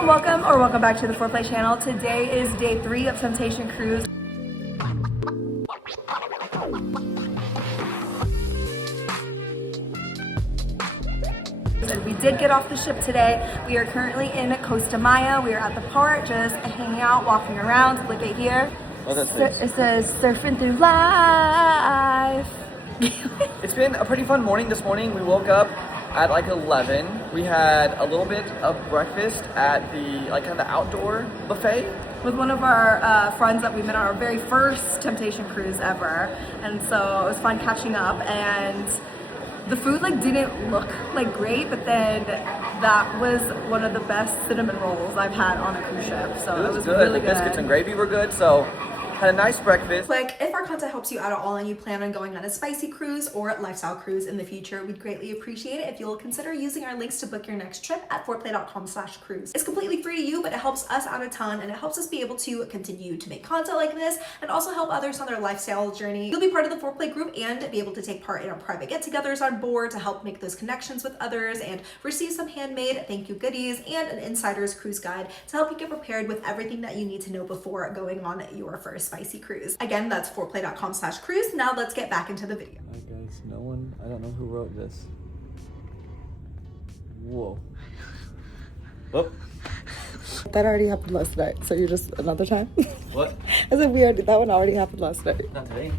and welcome back to the Foreplay channel. Today is day 3 of Temptation Cruise. We did get off the ship today. We are currently in Costa Maya. We are at the port, just hanging out, walking around. Look at here. It says surfing through life. It's been a pretty fun morning this morning. We woke up at like 11. We had a little bit of breakfast at the kind of the outdoor buffet with one of our friends that we met on our very first Temptation Cruise ever. And so it was fun catching up, and the food didn't look great, but then that was one of the best cinnamon rolls I've had on a cruise ship. So it was good. Really the good. Biscuits and gravy were good. So had a nice breakfast. If our content helps you out at all and you plan on going on a spicy cruise or lifestyle cruise in the future, we'd greatly appreciate it if you'll consider using our links to book your next trip at foreplay.com/cruise. It's completely free to you, but it helps us out a ton, and it helps us be able to continue to make content like this and also help others on their lifestyle journey. You'll be part of the Foreplay group and be able to take part in our private get-togethers on board to help make those connections with others and receive some handmade thank you goodies and an insider's cruise guide to help you get prepared with everything that you need to know before going on your first spicy cruise. Again, that's foreplay.com/cruise. Now let's get back into the video. Hi guys, I don't know who wrote this. Whoa. Oh. That already happened last night, so you're just another time? What? I said that one already happened last night. Not today.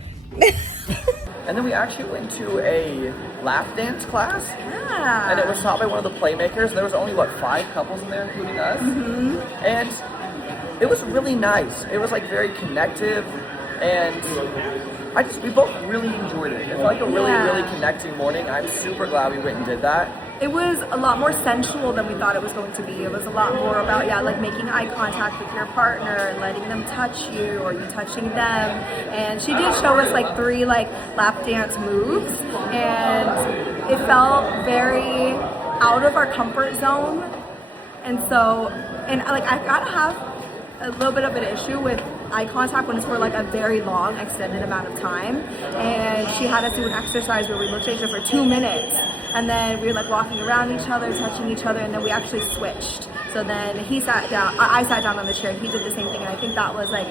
And then we actually went to a lap dance class. Yeah. And it was taught by one of the playmakers. There was only, 5 couples in there, including us. Mm-hmm. And it was really nice. It was very connective, and we both really enjoyed it. It felt like a really connecting morning. I'm super glad we went and did that. It was a lot more sensual than we thought it was going to be. It was a lot more about, making eye contact with your partner and letting them touch you or you touching them. And she did show us 3 lap dance moves, and it felt very out of our comfort zone. And so, I gotta have a little bit of an issue with eye contact when it's for a very long extended amount of time, and she had us do an exercise where we looked at each other for 2 minutes, and then we were walking around each other, touching each other, and then we actually switched. So then he sat down, I sat down on the chair, and he did the same thing, and I think that was the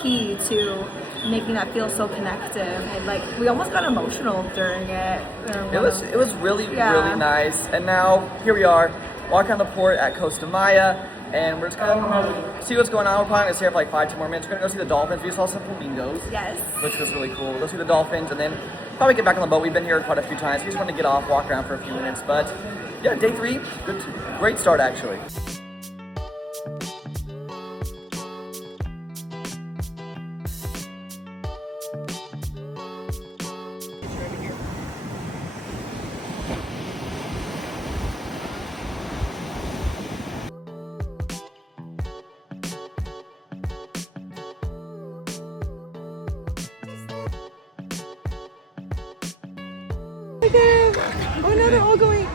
key to making that feel so connective, and we almost got emotional during it. It was really nice. And now here we are walking on the port at Costa Maya, and we're just gonna see what's going on. We're probably gonna stay here for 5 more minutes. We're gonna go see the dolphins. We saw some flamingos. Yes. Which was really cool. We'll go see the dolphins and then probably get back on the boat. We've been here quite a few times. We just want to get off, walk around for a few minutes. But yeah, day 3, great start actually. Oh no, they're all going.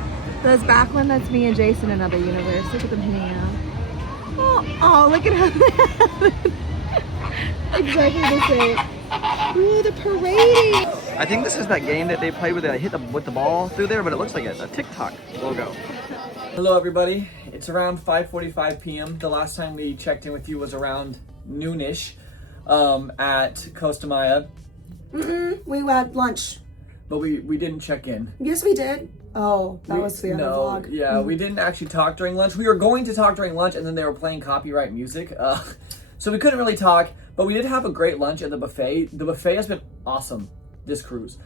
That's back when that's me and Jason in another universe. Look at them hanging out. Oh, look at how exactly the same. Ooh, the parading. I think this is that game that they play where they hit with the ball through there, but it looks like a TikTok logo. Hello everybody. It's around 5:45 p.m. The last time we checked in with you was around noonish at Costa Maya. We had lunch. But we didn't check in. Yes, we did. Oh, that was the other vlog. Yeah, we didn't actually talk during lunch. We were going to talk during lunch, and then they were playing copyright music. So we couldn't really talk, but we did have a great lunch at the buffet. The buffet has been awesome this cruise.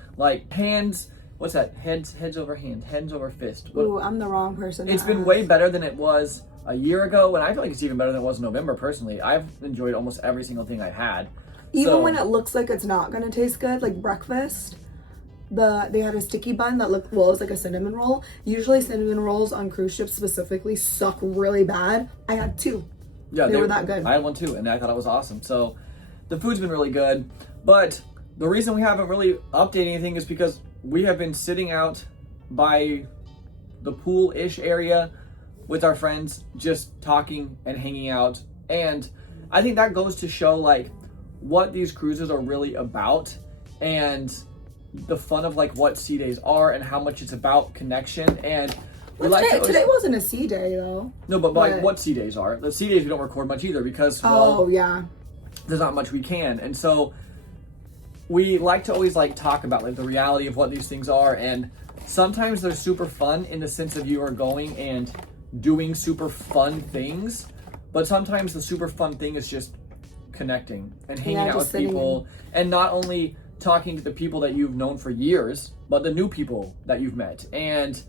Hands, what's that? Heads over hand, hands over fist. Ooh, I'm the wrong person. It's been way better than it was a year ago, and I feel like it's even better than it was in November, personally. I've enjoyed almost every single thing I've had. Even when it looks like it's not gonna taste good, like breakfast. They had a sticky bun that looked, it was like a cinnamon roll. Usually cinnamon rolls on cruise ships specifically suck really bad. I had 2. Yeah, they were that good. I had 1 too, and I thought it was awesome. So the food's been really good. But the reason we haven't really updated anything is because we have been sitting out by the pool-ish area with our friends, just talking and hanging out. And I think that goes to show what these cruises are really about, and the fun of what sea days are and how much it's about connection. And Today wasn't a sea day though. No, but like what sea days are? The sea days we don't record much either because there's not much we can, and so we like to always like talk about like the reality of what these things are, and sometimes they're super fun in the sense of you are going and doing super fun things, but sometimes the super fun thing is just connecting and hanging out with people and not only talking to the people that you've known for years, but the new people that you've met. And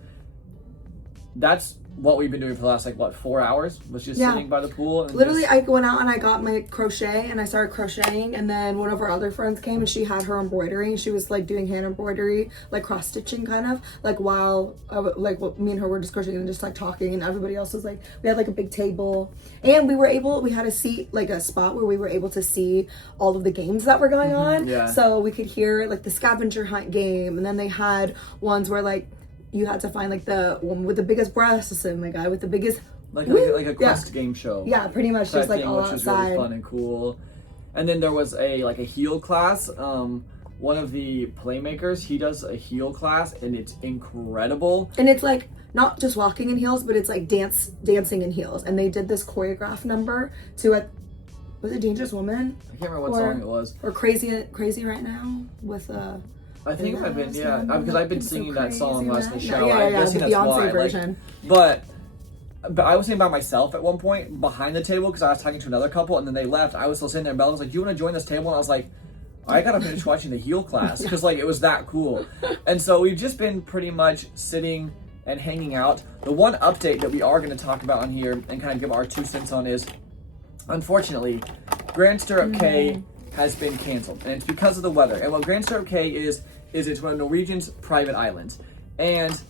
that's what we've been doing for the last 4 hours, was just sitting by the pool. And literally, I went out and I got my crochet and I started crocheting, and then one of our other friends came and she had her embroidery. She was like doing hand embroidery, like cross stitching kind of, like while me and her were just crocheting and just like talking, and everybody else was like, we had like a big table, and we had a seat, like a spot where we were able to see all of the games that were going on. So we could hear like the scavenger hunt game, and then they had ones where like you had to find like the one with the biggest breasts and the guy with the biggest like a quest game show. Yeah, pretty much just like all which outside. was really fun and cool. And then there was a heel class. One of the playmakers, he does a heel class and it's incredible. And it's like not just walking in heels, but it's like dancing in heels. And they did this choreographed number to was it Dangerous Woman? I can't remember what song it was. Or Crazy Right Now with I think it might have been, because I've been singing that song last in the shower. Yeah, the Beyonce version. But I was sitting by myself at one point behind the table because I was talking to another couple, and then they left. I was still sitting there, and Bella was like, "Do you want to join this table?" And I was like, I gotta finish watching the heel class because it was that cool. And so we've just been pretty much sitting and hanging out. The one update that we are going to talk about on here and kind of give our 2 cents on is, unfortunately, Grand Stirrup Cay has been canceled, and it's because of the weather. And what Grand Stirrup Cay is it's one of Norwegian's private islands. And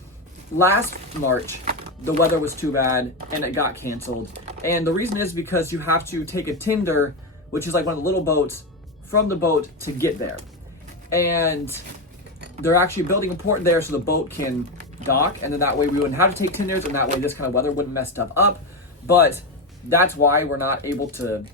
last March, the weather was too bad and it got canceled. And the reason is because you have to take a tender, which is like one of the little boats, from the boat to get there. And they're actually building a port there so the boat can dock, and then that way we wouldn't have to take tenders, and that way this kind of weather wouldn't mess stuff up. But that's why we're not able to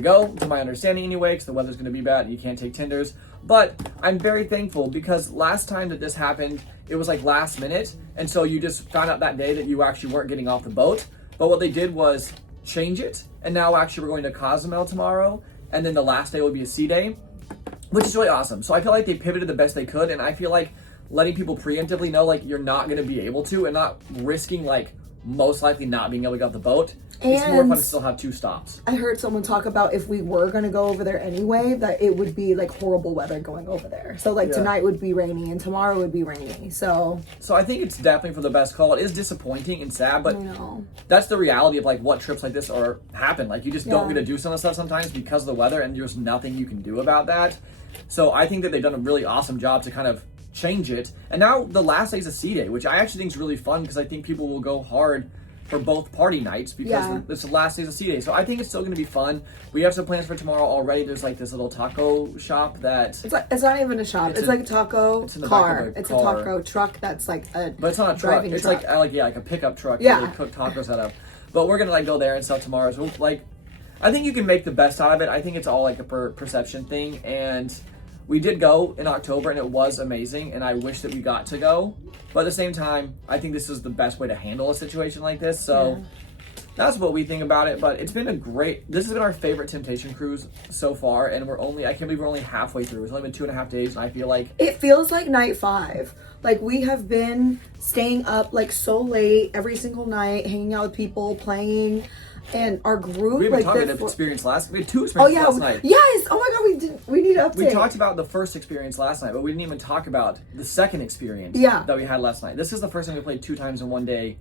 go, to my understanding anyway, because the weather's going to be bad and you can't take tenders. But I'm very thankful because last time that this happened, it was like last minute, and so you just found out that day that you actually weren't getting off the boat. But what they did was change it, and now actually we're going to Cozumel tomorrow, and then the last day will be a sea day, which is really awesome. So I feel like they pivoted the best they could, and I feel like letting people preemptively know like you're not going to be able to, and not risking like most likely not being able to get off the boat. It's more fun to still have 2 stops. I heard someone talk about if we were going to go over there anyway, that it would be like horrible weather going over there. So like tonight would be rainy and tomorrow would be rainy. So I think it's definitely for the best call. It is disappointing and sad, but that's the reality of like what trips like this happen. Like you just don't get to do some of the stuff sometimes because of the weather, and there's nothing you can do about that. So I think that they've done a really awesome job to kind of change it. And now the last day is a sea day, which I actually think is really fun because I think people will go hard for both party nights because it's the last day of the sea day. So I think it's still going to be fun. We have some plans for tomorrow already. There's like this little taco shop that it's not even a shop. It's like a taco car. It's a taco truck that's like a but it's not a truck. It's like a pickup truck. Yeah, they cook tacos out of. But we're gonna like go there and stuff tomorrow. So like, I think you can make the best out of it. I think it's all like a perception thing, and we did go in October and it was amazing, and I wish that we got to go. But at the same time, I think this is the best way to handle a situation like this. So that's what we think about it. But it's been this has been our favorite Temptation cruise so far, and I can't believe we're only halfway through. It's only been 2.5 days, and I feel like it feels like night 5. Like we have been staying up like so late every single night, hanging out with people, playing. And our group, we haven't talked about the experience last. We had 2 experiences last night. Yes. Oh my god, we need to update. We talked about the first experience last night, but we didn't even talk about the second experience that we had last night. This is the first time we played 2 times in one day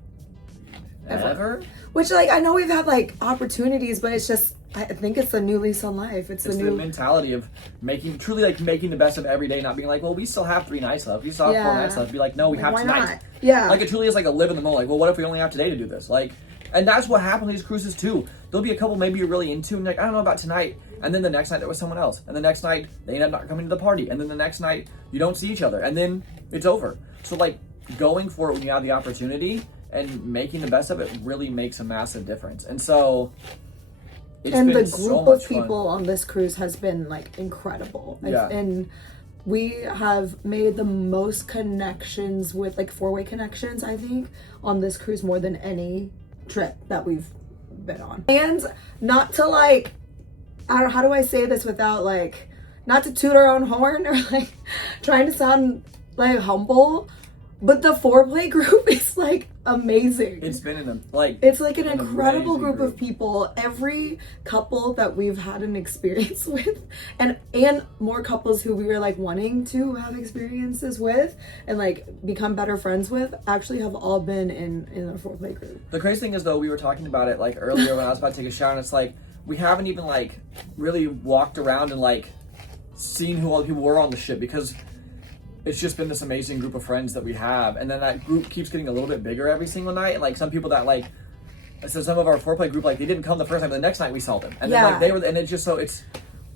ever. Which like I know we've had like opportunities, but it's just I think it's a new lease on life. It's the mentality of making the best of every day, not being like, well, we still have 3 nights left. We still have 4 nights left. Be like, no, we have tonight. Not? Yeah. Like it truly is like a live in the moment. Like, well, what if we only have today to do this? Like. And that's what happened on these cruises too. There'll be a couple maybe you're really into, and like, I don't know about tonight. And then the next night there was someone else. And the next night they end up not coming to the party. And then the next night you don't see each other. And then it's over. So like going for it when you have the opportunity and making the best of it really makes a massive difference. And so it's been the so group much of people fun. On this cruise has been like incredible. And we have made the most connections with like 4-way connections, I think, on this cruise more than any trip that we've been on. And not to like, I don't, how do I say this without like, not to toot our own horn or like trying to sound like humble, but the foreplay group is like amazing. It's been in a, like, it's like an incredible group group of people. Every couple that we've had an experience with, and more couples who we were like wanting to have experiences with and like become better friends with, actually have all been in the foreplay group. The crazy thing is though, we were talking about it like earlier when I was about to take a shower, and it's like we haven't even like really walked around and like seen who all the people were on the ship, because it's just been this amazing group of friends that we have, and then that group keeps getting a little bit bigger every single night. And like some people that like, so some of our foreplay group, like they didn't come the first time, but the next night we saw them, and then like they were, and it's just so it's.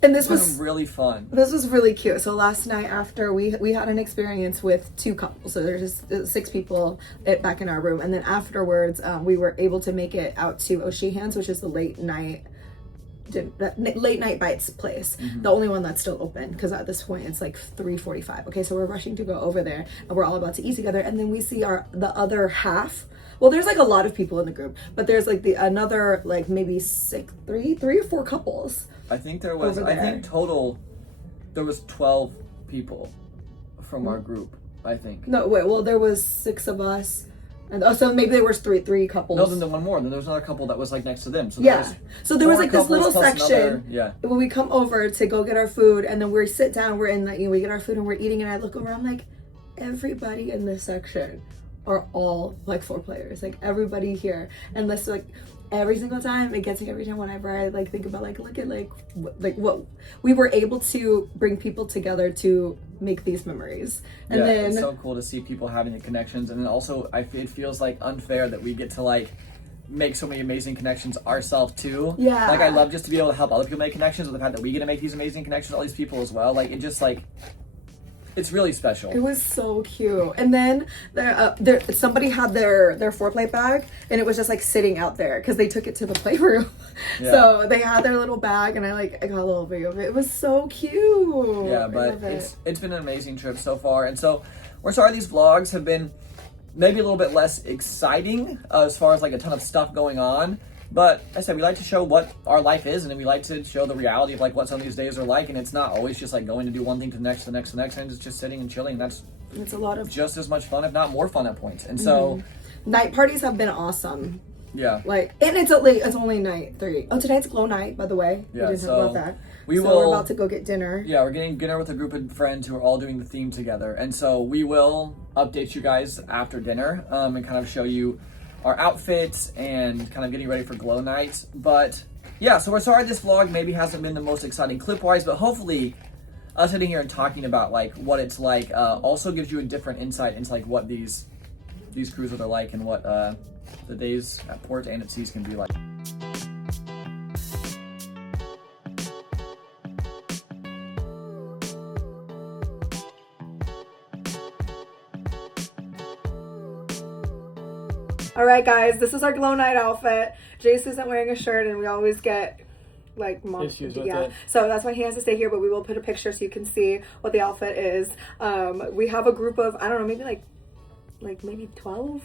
And this was really fun. This was really cute. So last night after we had an experience with 2 couples, so there's just 6 people back in our room, and then afterwards we were able to make it out to O'Sheehan's, which is the late night bites place, the only one that's still open, because at this point it's like 3:45. Okay, so we're rushing to go over there, and we're all about to eat together, and then we see the other half. Well, there's like a lot of people in the group, but there's like another like maybe 3 or 4 couples. I think there was. I think total there was 12 people from our group. I think. No, wait. Well, there was 6 of us. And so maybe there was three couples. No, then there one more. Then there was another couple that was like next to them. So so there was like this little section. Yeah. When we come over to go get our food, and then we sit down, we're in the, we get our food and we're eating, and I look over, I'm like, everybody in this section are all like 4 players. Like everybody here, and this like every single time it gets me every time whenever I like think about like look at like what we were able to bring people together to make these memories. And then it's so cool to see people having the connections, and then also it feels like unfair that we get to like make so many amazing connections ourselves too. Yeah, like I love just to be able to help other people make connections, with the fact that we get to make these amazing connections with all these people as well. Like it just like it's really special. It was so cute. And then there somebody had their foreplay bag, and it was just like sitting out there because they took it to the playroom. Yeah. So they had their little bag, and I got a little video of it. It was so cute. Yeah, but it's been an amazing trip so far, and so we're sorry these vlogs have been maybe a little bit less exciting as far as like a ton of stuff going on. But like I said, we like to show what our life is, and then we like to show the reality of like what some of these days are like, and it's not always just like going to do one thing to the next, and it's just sitting and chilling. It's a lot of just as much fun, if not more fun at points. And so night parties have been awesome. Yeah. Like, and it's only night 3. Oh, tonight's glow night, by the way. Yeah, we didn't talk about that. We're about to go get dinner. Yeah, we're getting dinner with a group of friends who are all doing the theme together, and so we will update you guys after dinner and kind of show you our outfits and kind of getting ready for glow nights. But yeah, so we're sorry this vlog maybe hasn't been the most exciting clip wise, but hopefully us sitting here and talking about like what it's like also gives you a different insight into like what these cruises are like, and what the days at port and at seas can be like. All right, guys, this is our glow night outfit. Jace isn't wearing a shirt, and we always get like issues with it. So that's why he has to stay here, but we will put a picture so you can see what the outfit is. We have a group of, I don't know, maybe like maybe 12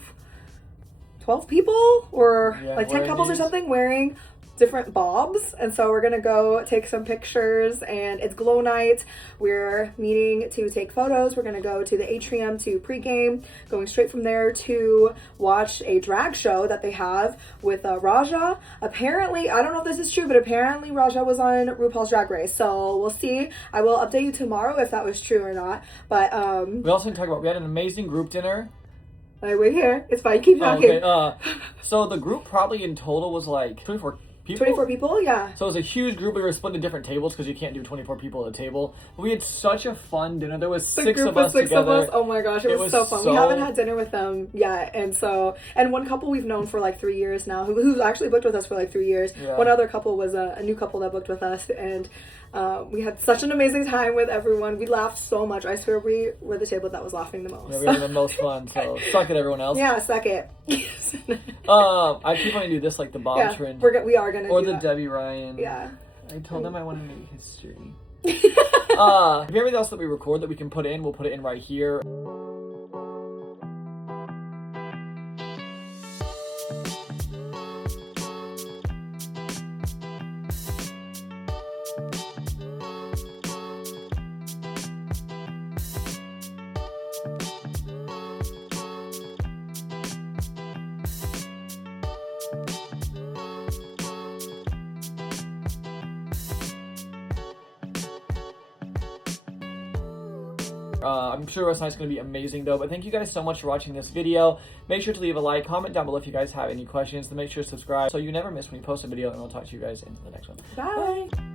people, or like 10 couples or something, wearing different bobs. And so we're gonna go take some pictures, and it's glow night. We're meeting to take photos. We're gonna go to the atrium to pregame, going straight from there to watch a drag show that they have with Raja. Apparently, I don't know if this is true, but apparently Raja was on RuPaul's Drag Race, so we'll see. I will update you tomorrow if that was true or not. But we also can talk about, we had an amazing group dinner. Wait here, it's fine, keep talking. So the group probably in total was like 24 people? 24 people, yeah. So it was a huge group. We were split into different tables because you can't do 24 people at a table. But we had such a fun dinner. There was six of us together. Oh my gosh, it was so fun. We haven't had dinner with them yet. And one couple we've known for like 3 years now, who's actually booked with us for like 3 years. Yeah. One other couple was a new couple that booked with us, and we had such an amazing time with everyone. We laughed so much. I swear we were the table that was laughing the most. Yeah, we had the most fun, so suck it, everyone else. Yeah, suck it. I keep wanting to do this, like the Bob trend. We are going to do Or the that. Debbie Ryan. Yeah. I told them I want to make history. If everything else that we record that we can put in, we'll put it in right here. I'm sure West Night's going to be amazing though, but thank you guys so much for watching this video. Make sure to leave a like, comment down below if you guys have any questions, to make sure to subscribe so you never miss when we post a video, and we'll talk to you guys in the next one. Bye.